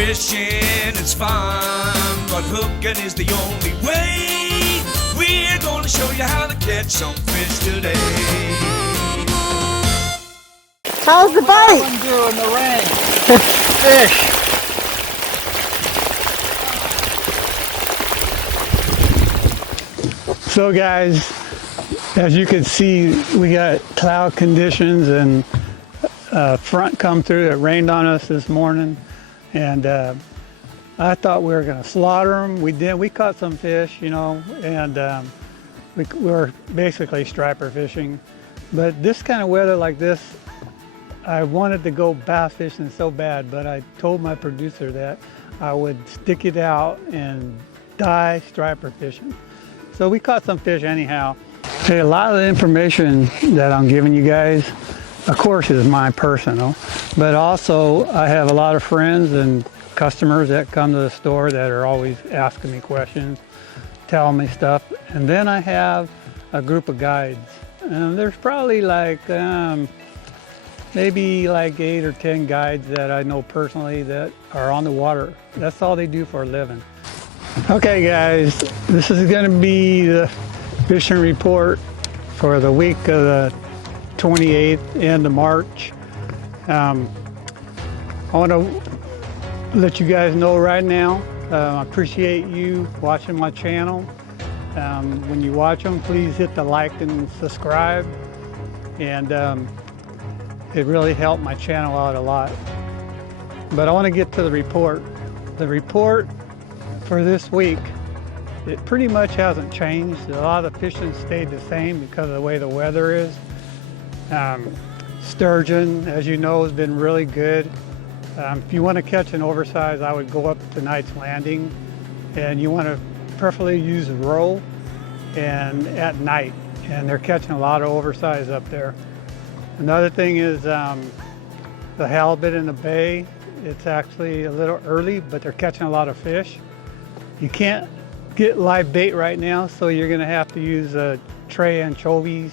Fishing is fun, but hooking is the only way. We're gonna show you how to catch some fish today. How's the bite? Going through in the rain. Fish. So guys, as you can see, we got cloud conditions and front come through. It rained on us this morning, and I thought we were going to slaughter them. We did. We caught some fish, you know, and we were basically striper fishing. But this kind of weather like this, I wanted to go bass fishing so bad, but I told my producer that I would stick it out and die striper fishing. So we caught some fish anyhow. Hey, a lot of the information that I'm giving you guys, of course, is my personal, but also I have a lot of friends and customers that come to the store that are always asking me questions, telling me stuff. And then I have a group of guides. And there's probably like, maybe like 8 or 10 guides that I know personally that are on the water. That's all they do for a living. Okay guys, this is going to be the fishing report for the week of the 28th, end of March. I want to let you guys know right now, I appreciate you watching my channel. When you watch them, please hit the like and subscribe, and it really helped my channel out a lot. But I want to get to the report. The report for this week, it pretty much hasn't changed. A lot of the fishing stayed the same because of the way the weather is. Sturgeon, as you know, has been really good. If you want to catch an oversized, I would go up to Knight's Landing, and you want to preferably use a roll and at night, and they're catching a lot of oversized up there. Another thing is the halibut in the bay. It's actually a little early, but they're catching a lot of fish. You can't get live bait right now, so you're going to have to use tray anchovies.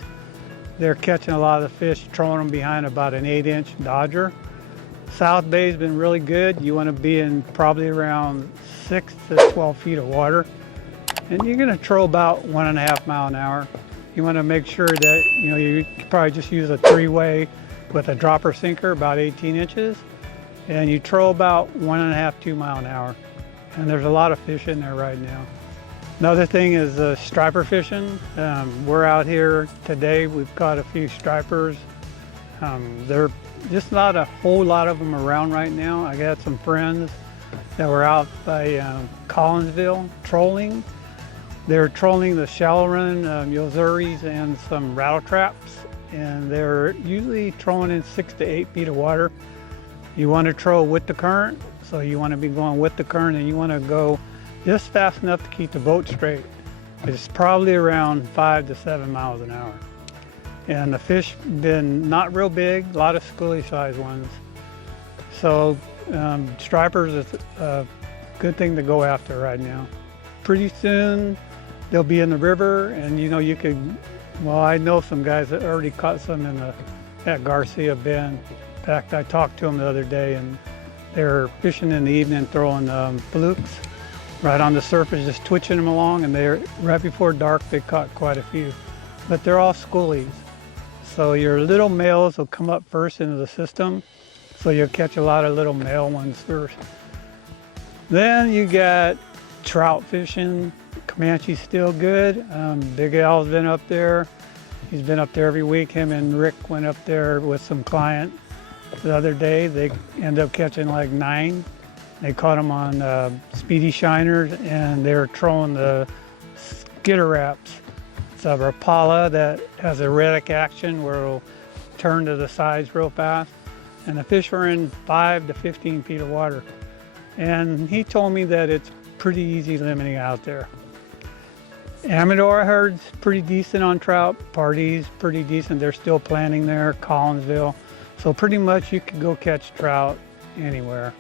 They're catching a lot of the fish, throwing them behind about an 8-inch Dodger. South Bay's been really good. You want to be in probably around 6 to 12 feet of water, and you're going to throw about 1.5 miles an hour. You want to make sure that you probably just use a 3-way with a dropper sinker about 18 inches, and you throw about 1.5 to 2 miles an hour. And there's a lot of fish in there right now. Another thing is striper fishing. We're out here today. We've caught a few stripers. There are just not a whole lot of them around right now. I got some friends that were out by Collinsville trolling. They're trolling the shallow run Yozuris and some rattle traps, and they're usually trolling in 6 to 8 feet of water. You want to troll with the current, so you want to be going with the current, and you want to go just fast enough to keep the boat straight. It's probably around 5 to 7 miles an hour. And the fish been not real big, a lot of schoolie sized ones. So stripers is a good thing to go after right now. Pretty soon they'll be in the river, and you could, well, I know some guys that already caught some at Garcia Bend. In fact, I talked to them the other day, and they were fishing in the evening, throwing flukes right on the surface, just twitching them along, and right before dark they caught quite a few. But they're all schoolies. So your little males will come up first into the system, so you'll catch a lot of little male ones first. Then you got trout fishing. Comanche's still good. Big Al's been up there. He's been up there every week. Him and Rick went up there with some client the other day. They ended up catching like 9. They caught them on speedy shiners, and they were throwing the skitter wraps. It's a Rapala that has a redick action where it'll turn to the sides real fast. And the fish were in 5 to 15 feet of water. And he told me that it's pretty easy limiting out there. Amador, I heard, is pretty decent on trout. Pardee's pretty decent. They're still planting there, Collinsville. So pretty much you can go catch trout anywhere.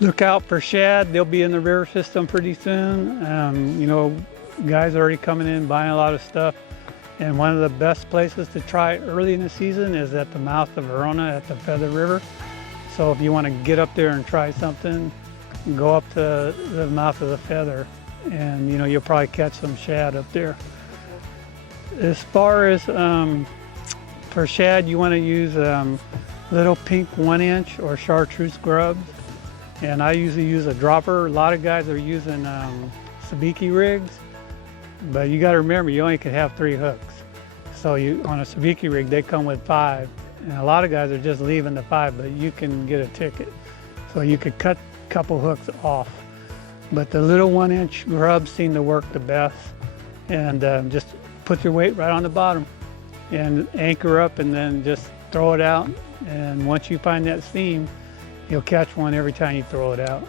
Look out for shad. They'll be in the river system pretty soon. Guys are already coming in, buying a lot of stuff. And one of the best places to try early in the season is at the mouth of Verona at the Feather River. So if you want to get up there and try something, go up to the mouth of the feather, and you know, you'll probably catch some shad up there. As far as for shad, you want to use little pink 1-inch or chartreuse grubs, and I usually use a dropper. A lot of guys are using sabiki rigs, but you got to remember you only can have 3 hooks. So on a sabiki rig, they come with 5, and a lot of guys are just leaving the 5, but you can get a ticket. So you could cut a couple hooks off, but the little 1-inch grubs seem to work the best. And just put your weight right on the bottom and anchor up, and then just throw it out. And once you find that seam, you'll catch one every time you throw it out.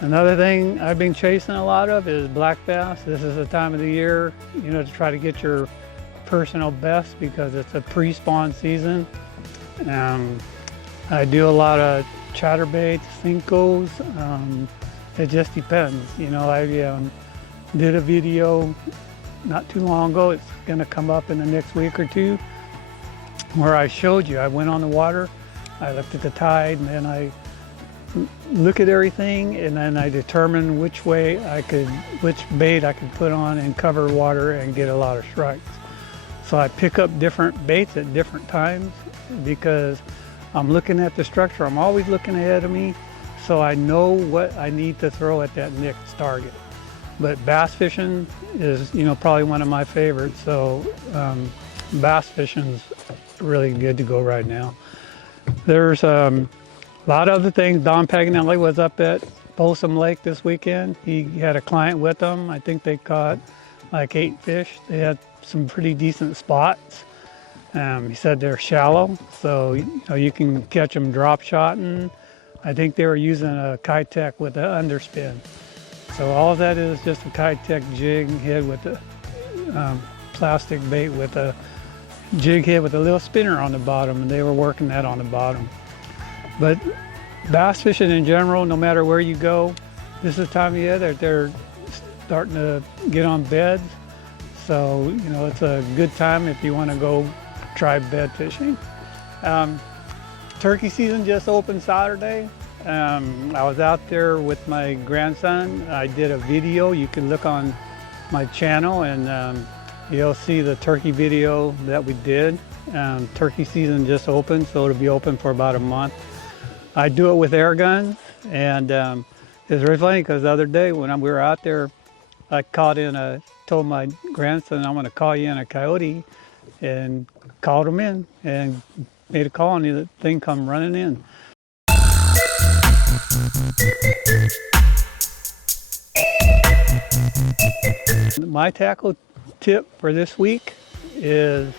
Another thing I've been chasing a lot of is black bass. This is the time of the year, you know, to try to get your personal best, because it's a pre-spawn season. I do a lot of chatterbaits, Cincos. It just depends. You know, I did a video not too long ago. It's going to come up in the next week or two, where I showed you. I went on the water, I looked at the tide, and then I look at everything, and then I determined which bait I could put on and cover water and get a lot of strikes. So I pick up different baits at different times, because I'm looking at the structure. I'm always looking ahead of me, so I know what I need to throw at that next target. But bass fishing is, you know, probably one of my favorites. So bass fishing's really good to go right now. There's a lot of other things. Don Paganelli was up at Folsom Lake this weekend. He had a client with him. I think they caught like 8 fish. They had some pretty decent spots. He said they're shallow, so you know, you can catch them drop shotting. I think they were using a Kitech with an underspin. So all of that is just a Kitech jig head with a plastic bait with a jig head with a little spinner on the bottom, and they were working that on the bottom. But bass fishing in general, no matter where you go, this is the time of year that they're starting to get on beds. So, you know, it's a good time if you want to go try bed fishing. Turkey season just opened Saturday. I was out there with my grandson. I did a video. You can look on my channel, and you'll see the turkey video that we did. Turkey season just opened, so it'll be open for about a month. I do it with air guns, and it's really funny because the other day when we were out there, I told my grandson, I'm going to call you in a coyote, and called him in and made a call, and the thing come running in. My tackle tip for this week is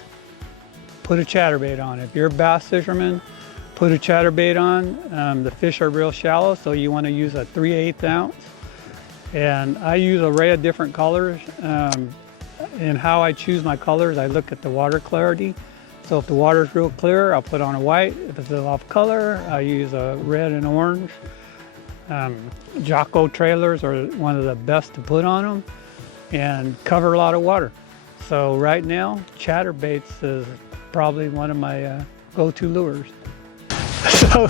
put a chatterbait on. If you're a bass fisherman, put a chatterbait on. The fish are real shallow, so you want to use a 3/8 ounce. And I use an array of different colors. And how I choose my colors, I look at the water clarity. So if the water's real clear, I'll put on a white. If it's off color, I use a red and orange. Jocko trailers are one of the best to put on them and cover a lot of water. So right now, chatterbaits is probably one of my go-to lures. So,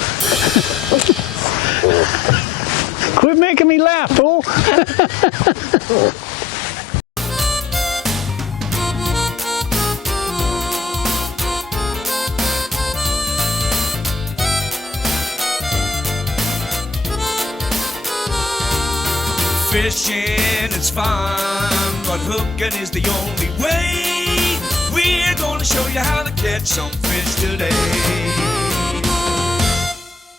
quit making me laugh, fool! Fishing is fun, but hooking is the only way. We're gonna show you how to catch some fish today.